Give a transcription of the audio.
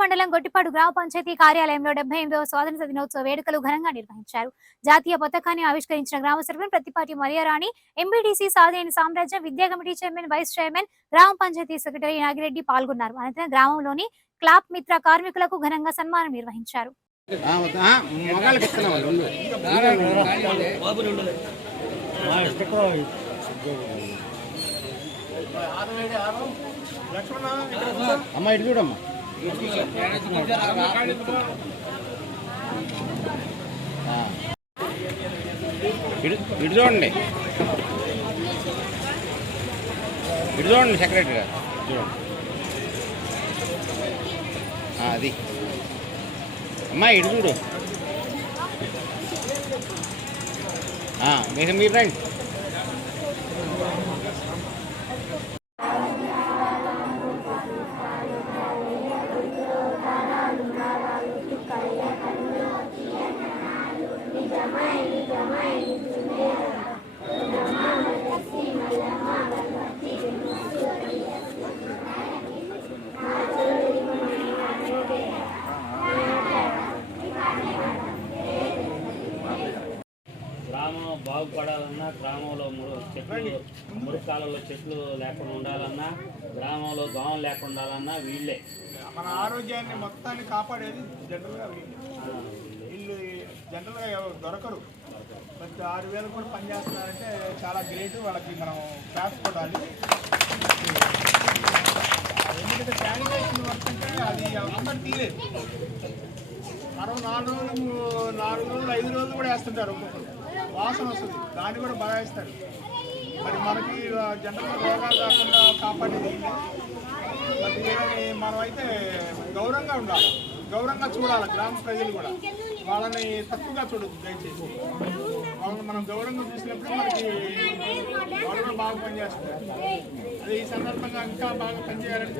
మండలం గొట్టిపాడు గ్రామ పంచాయతీ కార్యాలయంలో డెబ్బై ఎనిమిదవ స్వాతంత్ర దినోత్సవ వేడుకలు ఘనంగా నిర్వహించారు జాతీయ పతాకాన్ని ఆవిష్కరించిన గ్రామ సర్పంచ్ ప్రతిపాటి మరియారాణి ఎంబీడీసీ సాధనేని సామ్రాజ్యం విద్యా కమిటీ చైర్మన్ వైస్ చైర్మన్ గ్రామ పంచాయతీ సెక్రటరీ నాగిరెడ్డి పాల్గొన్నారు అనంతరం గ్రామంలోని క్లాప్ మిత్ర కార్మికులకు ఘనంగా సన్మానం నిర్వహించారు. అమ్మ ఇటు చూడమ్మా. ఇటు చూడండి. ఇటు చూడండి సెక్రటరీ గారు. చూడండి. అది. అమ్మా ఇటు చూడు. ఆ, మీరు మీరు రండి బాగుపడాలన్నా గ్రామంలో మురు చెట్లు మురుకాలలో చెట్లు లేకుండా ఉండాలన్నా గ్రామంలో దోమలు లేకుండా ఉండాలన్నా వీళ్ళే. మన ఆరోగ్యాన్ని మొత్తాన్ని కాపాడేది జనరల్గా వీళ్ళు. జనరల్గా ఎవరు దొరకరు. ప్రతి ఆరు వేలు కూడా పనిచేస్తున్నారంటే చాలా గ్రేట్. వాళ్ళకి మనం క్లాస్ కొట్టాలి. ఎందుకంటే శానిటేషన్ వర్క్ అంటే అది అందరు తీలేదు మరో నాలుగు రోజులు నాలుగు రోజులు ఐదు రోజులు కూడా వేస్తుంటారు ఒక్కొక్కరు. వాసన వస్తుంది. దాన్ని కూడా బాగా ఇస్తారు మరి మనకి జనరల్ రోగాలు రాకుండా కాపాడేది మరి మనం అయితే గౌరవంగా ఉండాలి. గౌరవంగా చూడాలి గ్రామ ప్రజలు కూడా. వాళ్ళని తక్కువగా చూడొద్దు దయచేసి. వాళ్ళని మనం గౌరవంగా చూసినప్పుడు మనకి వాళ్ళు కూడా బాగా పనిచేస్తారు. అదే ఈ సందర్భంగా ఇంకా బాగా పనిచేయాలని